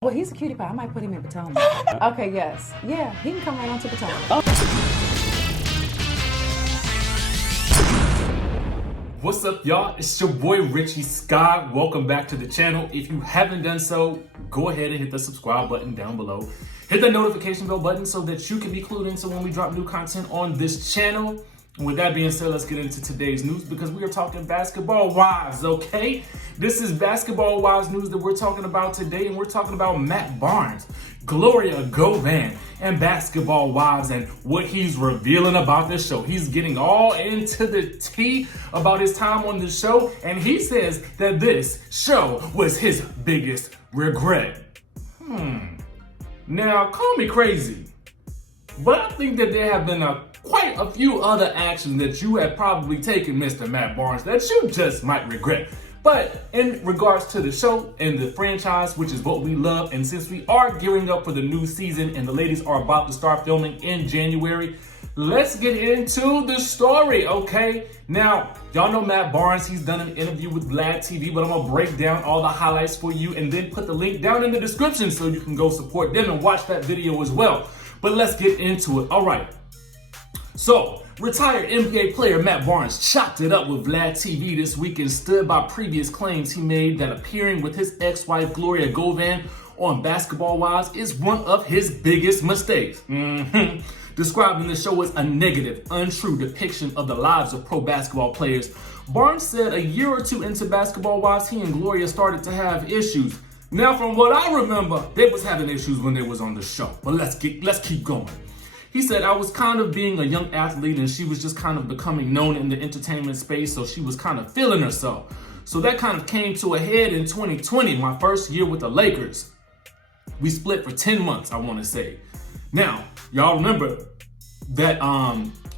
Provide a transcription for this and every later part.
Well, he's a cutie pie. I might put him in Potomac. Okay, yes. Yeah, he can come right on to Potomac. What's up, y'all? It's your boy Richie Sky. Welcome back to the channel. If you haven't done so, go ahead and hit the subscribe button down below. Hit the notification bell button so that you can be clued into when we drop new content on this channel. And with that being said, let's get into today's news because we are talking basketball wives, okay? This is basketball wives news that we're talking about today, and we're talking about Matt Barnes, GLORIA Govan, and basketball wives and what he's revealing about this show. He's getting all into the tea about his time on the show, and he says that this show was his biggest regret. Now, call me crazy, but I think that there have been quite a few other actions that you have probably taken, Mr. Matt Barnes, that you just might regret. But in regards to the show and the franchise, which is what we love, and since we are gearing up for the new season and the ladies are about to start filming in January, let's get into the story, okay? Now, y'all know Matt Barnes, he's done an interview with Vlad TV, but I'm gonna break down all the highlights for you and then put the link down in the description so you can go support them and watch that video as well. But let's get into it. All right. So, retired NBA player Matt Barnes chopped it up with Vlad TV this week and stood by previous claims he made that appearing with his ex-wife GLORIA Govan on Basketball Wives is one of his biggest mistakes. Describing the show as a negative, untrue depiction of the lives of pro basketball players, Barnes said a year or two into Basketball Wives, he and GLORIA started to have issues. Now, from what I remember, they was having issues when they was on the show. But let's keep going. He said, I was kind of being a young athlete and she was just kind of becoming known in the entertainment space, so she was kind of feeling herself. So that kind of came to a head in 2020, my first year with the Lakers. We split for 10 months, I want to say. Now, y'all remember that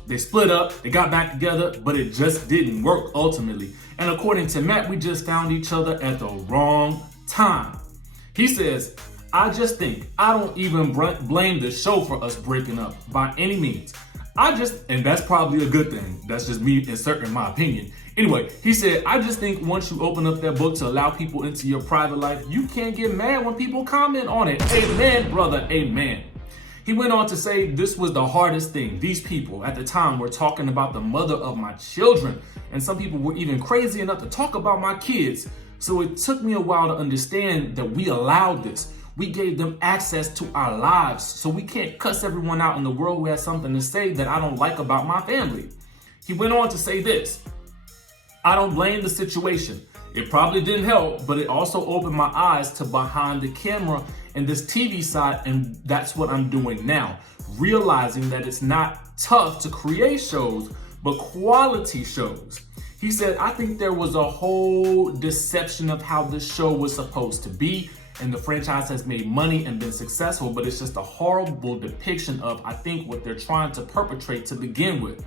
they split up, they got back together, but it just didn't work ultimately. And according to Matt, we just found each other at the wrong time. He says, I just think I don't even blame the show for us breaking up by any means. And that's probably a good thing. That's just me inserting my opinion. Anyway, he said, I just think once you open up that book to allow people into your private life, you can't get mad when people comment on it. Amen, brother, amen. He went on to say this was the hardest thing. These people at the time were talking about the mother of my children, and some people were even crazy enough to talk about my kids. So it took me a while to understand that we allowed this. We gave them access to our lives, so we can't cuss everyone out in the world who has something to say that I don't like about my family. He went on to say this, I don't blame the situation. It probably didn't help, but it also opened my eyes to behind the camera and this TV side, and that's what I'm doing now. Realizing that it's not tough to create shows, but quality shows. He said, I think there was a whole deception of how this show was supposed to be, and the franchise has made money and been successful, but it's just a horrible depiction of, I think, what they're trying to perpetrate to begin with.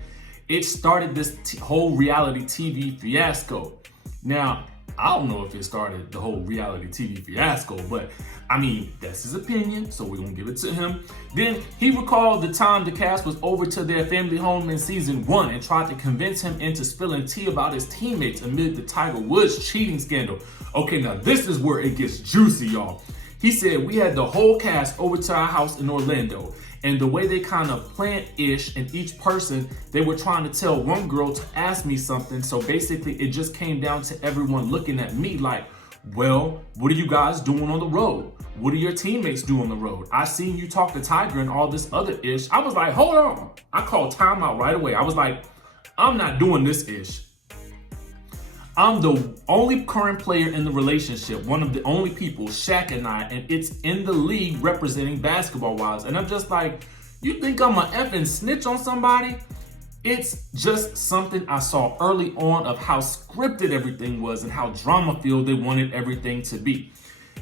It started this whole reality TV fiasco. Now, I don't know if it started the whole reality TV fiasco, but I mean, that's his opinion, so we're gonna give it to him. Then he recalled the time the cast was over to their family home in season 1 and tried to convince him into spilling tea about his teammates amid the Tiger Woods cheating scandal. Okay, now this is where it gets juicy, y'all. He said, we had the whole cast over to our house in Orlando, and the way they kind of plant-ish, and each person, they were trying to tell one girl to ask me something, so basically it just came down to everyone looking at me like, well, what are you guys doing on the road? What do your teammates do on the road? I seen you talk to Tiger and all this other ish. I was like, hold on. I called timeout right away. I was like, I'm not doing this ish. I'm the only current player in the relationship, one of the only people, Shaq and I, and it's in the league representing Basketball Wives. And I'm just like, you think I'm a effing snitch on somebody? It's just something I saw early on of how scripted everything was and how drama-filled they wanted everything to be.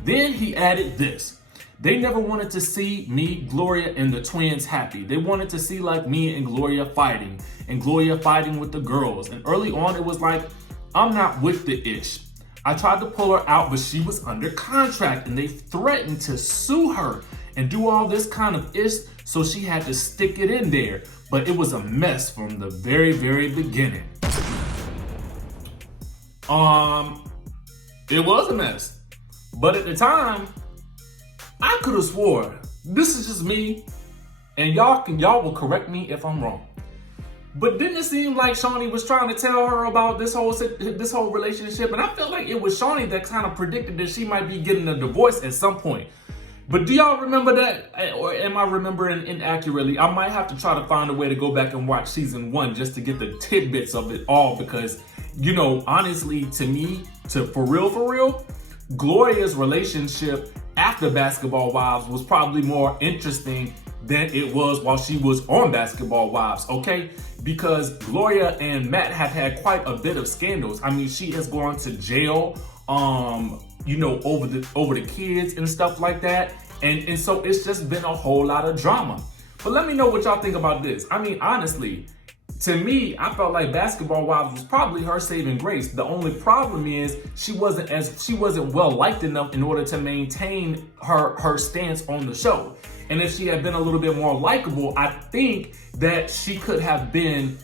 Then he added this. They never wanted to see me, GLORIA, and the twins happy. They wanted to see like me and GLORIA fighting, and GLORIA fighting with the girls. And early on, it was like, I'm not with the ish. I tried to pull her out, but she was under contract, and they threatened to sue her and do all this kind of ish, so she had to stick it in there. But it was a mess from the very, very beginning. It was a mess. But at the time, I could have swore, this is just me, and y'all will correct me if I'm wrong, but didn't it seem like Shaunie was trying to tell her about this whole relationship? And I felt like it was Shaunie that kind of predicted that she might be getting a divorce at some point. But do y'all remember that? Or am I remembering inaccurately? I might have to try to find a way to go back and watch season 1 just to get the tidbits of it all, because, you know, honestly, to me, for real, Gloria's relationship after Basketball Wives was probably more interesting than it was while she was on Basketball Wives, okay? Because Gloria and Matt have had quite a bit of scandals. I mean, she has gone to jail, you know, over the kids and stuff like that. And so it's just been a whole lot of drama. But let me know what y'all think about this. I mean, honestly, to me, I felt like Basketball Wives was probably her saving grace. The only problem is she wasn't well liked enough in order to maintain her stance on the show. And if she had been a little bit more likable, I think that she could have been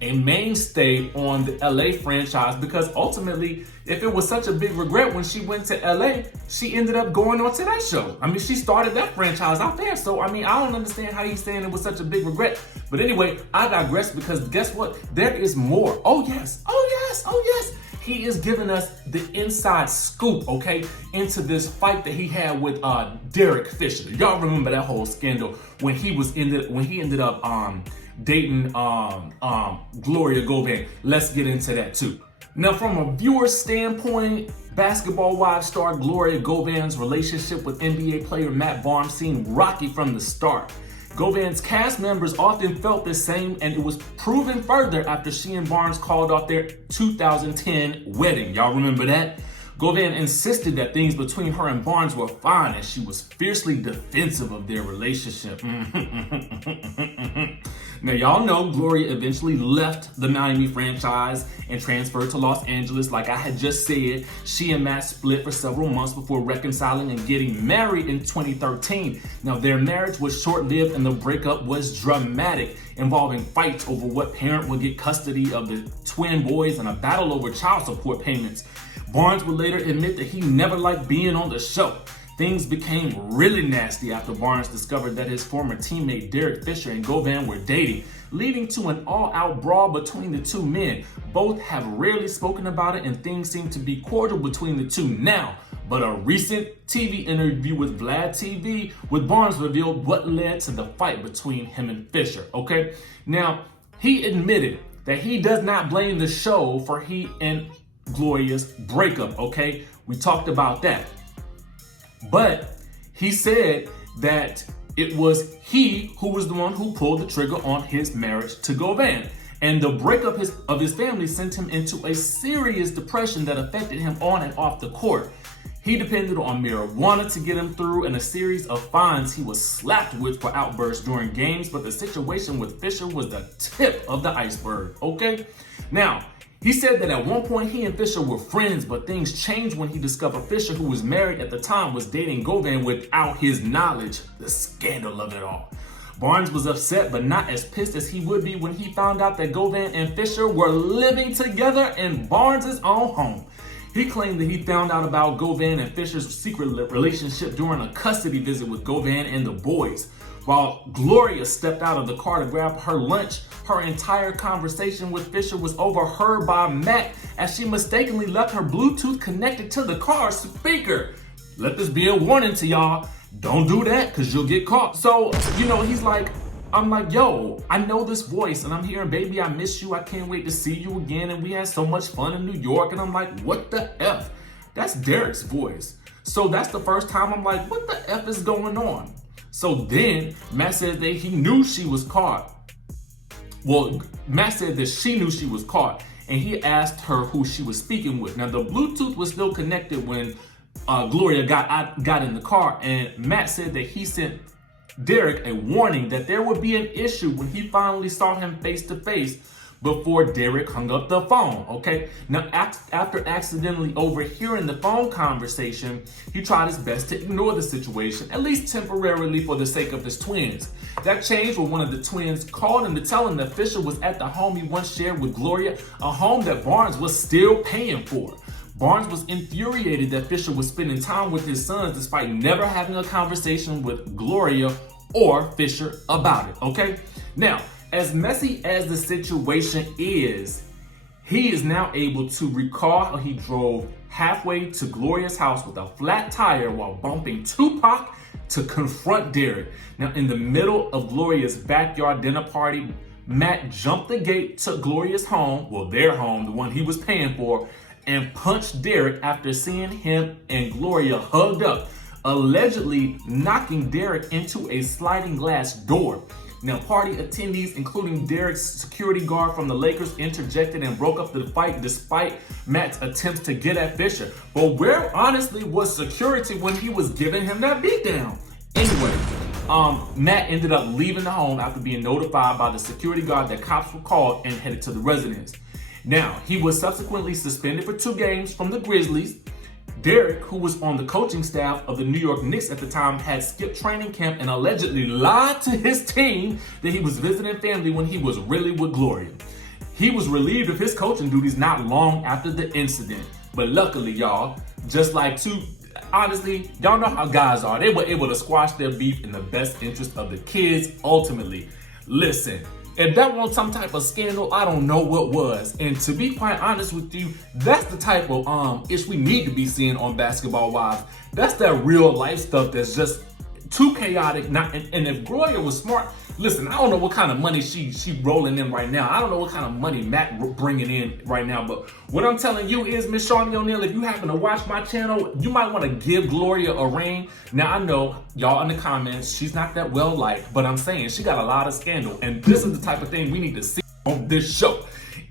a mainstay on the LA franchise, because ultimately, if it was such a big regret when she went to LA, she ended up going on to that show. I mean, she started that franchise out there. So, I mean, I don't understand how he's saying it was such a big regret. But anyway, I digress, because guess what? There is more. Oh yes. He is giving us the inside scoop, okay, into this fight that he had with Derek Fisher. Y'all remember that whole scandal when he ended up dating GLORIA Govan. Let's get into that too. Now, from a viewer standpoint, Basketball Wives star GLORIA Govan's relationship with NBA player Matt Barnes seemed rocky from the start. Govan's cast members often felt the same, and it was proven further after she and Barnes called off their 2010 wedding. Y'all remember that? Govan insisted that things between her and Barnes were fine, and she was fiercely defensive of their relationship. Now, y'all know Gloria eventually left the Miami franchise and transferred to Los Angeles. Like I had just said, she and Matt split for several months before reconciling and getting married in 2013. Now, their marriage was short-lived and the breakup was dramatic, involving fights over what parent would get custody of the twin boys and a battle over child support payments. Barnes would later admit that he never liked being on the show. Things became really nasty after Barnes discovered that his former teammate Derek Fisher and Govan were dating, leading to an all-out brawl between the two men. Both have rarely spoken about it, and things seem to be cordial between the two now. But a recent TV interview with Vlad TV with Barnes revealed what led to the fight between him and Fisher, okay? Now, he admitted that he does not blame the show for he and Gloria's breakup, okay? We talked about that. But he said that it was he who was the one who pulled the trigger on his marriage to Govan. And the breakup of his family sent him into a serious depression that affected him on and off the court. He depended on marijuana to get him through and a series of fines he was slapped with for outbursts during games, but the situation with Fisher was the tip of the iceberg, okay? Now, he said that at one point he and Fisher were friends, but things changed when he discovered Fisher, who was married at the time, was dating Govan without his knowledge. The scandal of it all. Barnes was upset, but not as pissed as he would be when he found out that Govan and Fisher were living together in Barnes' own home. He claimed that he found out about Govan and Fisher's secret relationship during a custody visit with Govan and the boys. While Gloria stepped out of the car to grab her lunch, her entire conversation with Fisher was overheard by Matt as she mistakenly left her Bluetooth connected to the car speaker. Let this be a warning to y'all. Don't do that, because you'll get caught. So, you know, I'm like, yo, I know this voice, and I'm hearing, baby, I miss you. I can't wait to see you again. And we had so much fun in New York. And I'm like, what the F? That's Derek's voice. So that's the first time I'm like, what the F is going on? So then Matt said that he knew she was caught. Well, Matt said that she knew she was caught, and he asked her who she was speaking with. Now, the Bluetooth was still connected when Gloria got in the car, and Matt said that he sent Derek a warning that there would be an issue when he finally saw him face to face before Derek hung up the phone, okay? Now, after accidentally overhearing the phone conversation, he tried his best to ignore the situation, at least temporarily for the sake of his twins. That changed when one of the twins called him to tell him that Fisher was at the home he once shared with Gloria, a home that Barnes was still paying for. Barnes was infuriated that Fisher was spending time with his sons despite never having a conversation with Gloria or Fisher about it, okay? Now, as messy as the situation is, he is now able to recall how he drove halfway to Gloria's house with a flat tire while bumping Tupac to confront Derek. Now, in the middle of Gloria's backyard dinner party, Matt jumped the gate to Gloria's home, well, their home, the one he was paying for, and punched Derek after seeing him and Gloria hugged up, allegedly knocking Derek into a sliding glass door. Now, party attendees, including Derek's security guard from the Lakers, interjected and broke up the fight despite Matt's attempts to get at Fisher. But where honestly was security when he was giving him that beatdown? Anyway, Matt ended up leaving the home after being notified by the security guard that cops were called and headed to the residence. Now, he was subsequently suspended for 2 games from the Grizzlies. Derek, who was on the coaching staff of the New York Knicks at the time, had skipped training camp and allegedly lied to his team that he was visiting family when he was really with Gloria. He was relieved of his coaching duties not long after the incident. But luckily, y'all, just like honestly, y'all know how guys are. They were able to squash their beef in the best interest of the kids ultimately. Listen, if that wasn't some type of scandal, I don't know what was. And to be quite honest with you, that's the type of ish we need to be seeing on Basketball Wives. That's that real life stuff that's just too chaotic. And if Gloria was smart, listen, I don't know what kind of money she rolling in right now. I don't know what kind of money Matt bringing in right now. But what I'm telling you is, Miss Shaunie O'Neal, if you happen to watch my channel, you might want to give Gloria a ring. Now, I know y'all in the comments, she's not that well liked, but I'm saying she got a lot of scandal. And this is the type of thing we need to see on this show.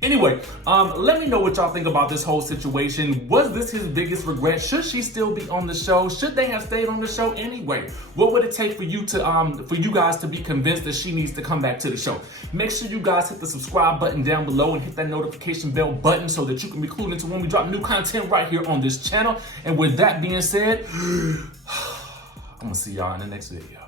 Anyway, let me know what y'all think about this whole situation. Was this his biggest regret? Should she still be on the show? Should they have stayed on the show anyway? What would it take for you to for you guys to be convinced that she needs to come back to the show? Make sure you guys hit the subscribe button down below and hit that notification bell button so that you can be clued into when we drop new content right here on this channel. And with that being said, I'm gonna see y'all in the next video.